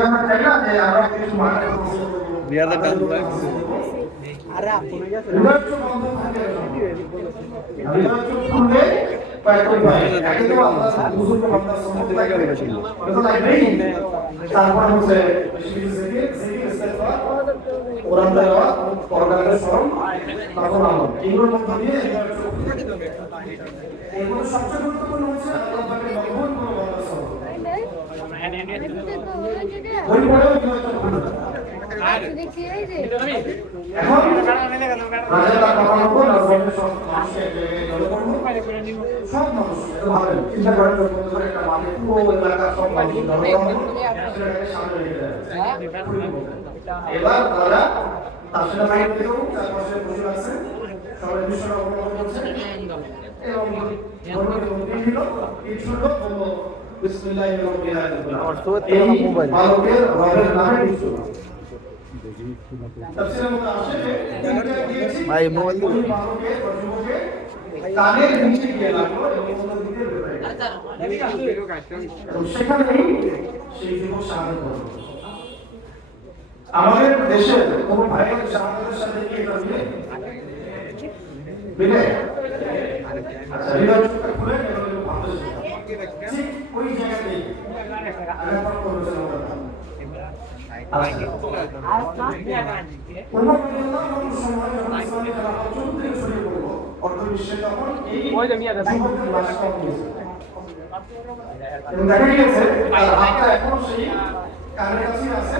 আমরা চাই না যে আমরা কিছু মানুষ বিয়ারটা কাজ করে আরে আপনি গেছে তারপর হচ্ছে কোরআন দেওয়া পরকালের স্মরণ তখন আমল এগুলোর মধ্য দিয়ে এগুলো সবচেয়ে গুরুত্বপূর্ণ হচ্ছে আল্লাহ পাকের মহব্বত ও ভালোবাসা ওই পরেও এখন রাজা তার কথা মতো রাজধানীর সব মানুষকে এক জায়গায় জড়ো করলো সব মানুষ ভাবেন চিন্তা করেন একটা মাঠে পুরো এলাকার সব মানুষ জড়ো করলো সেটাকে সামনে রেখে দেয় এবার তারা তার সাথে বাইরে থেকেও চারপাশে বসে আছে সবাই বিষয়টা অবলম্বন করছে এবং বিভিন্ন কিছু লোক বললো বিসমিল্লাহির রহমানির রহিম এই বালকের রবের নামে কিছু তাফসীরের মধ্যে আসে যে ভাই মোবাইল তো বালকের যুবকের কানের নিচে গিয়ে লাগলো এবং ওনার দিকে বের হয়ে গেল সেখানেই সেই যুবক শাহাদাত বরণ আমাদের দেশের কোন ভাইয়ের শাহাদাতের সাথে কি এটা মিলে আচ্ছা হৃদয় চোখটা খুলে ভাবতেছি ঠিক ওই জায়গাতেই আরেকবার করবেন দেখা গিয়েছে হাতটা এখনো সেই কানের কাছেই আছে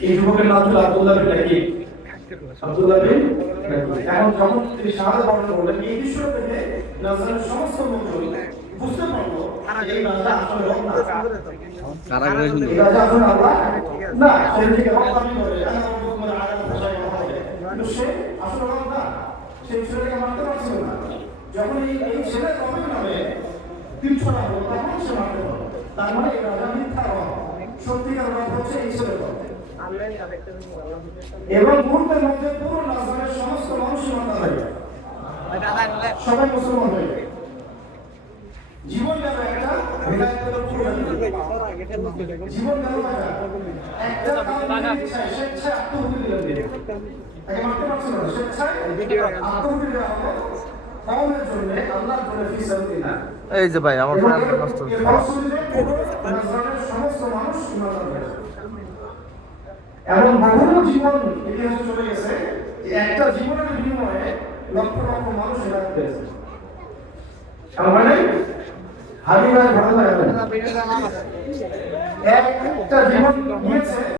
এই যুবকের নাম ছিল আব্দুল্লাহ বিন লাকিব আব্দুল্লাহ বিন লাকিব এখন যখন তিনি শাহাদাত বরণ করলেন এই বিষয় থেকে নাজারের সমস্ত লোকজন বুঝতে পারলো এই রাজা আসলে রব না কারাগারে শুনতে এই রাজা আসলে আল্লাহ না সে থেকে রব দাবি করে আমি আমার আগামী ভাষায় কথা বলে কিন্তু সে আসলে রব না সেই ছেলেকে মারতে পারছিল না যখন এই ছেলে রবের নামে তীর ছোড়া হলো তখন সে মারতে পারলো তার মানে এই রাজা মিথ্যা রব সত্যিকার রব হচ্ছে এই ছেলে রব এবং মুহূর্তের মধ্যে পুরো নাজারের সমস্ত মানুষ ইমানদার হয়ে যায় সবাই মুসলমান হয়ে যায় জীবন গেল একটা জীবন গেল একটা স্বেচ্ছায় আত্মহুতি দিলেন তাকে মারতে পারছিল না স্বেচ্ছায় আত্মহুতি দেওয়া হলো কওমের জন্য আল্লাহর জন্য ফি সাবিলিল্লাহ এই যে ভাই আমার ফ্রেন্ড নষ্ট নাজারের সমস্ত মানুষ ইমানদার হয়ে যায় এমন বহু জীবন ইতিহাসে চলে গেছে যে একটা জীবনের বিনিময়ে লক্ষ লক্ষ মানুষ হেদায়েত পেয়েছে মানে হাবিবাই ভালো লাগে একটা জীবন নিয়েছে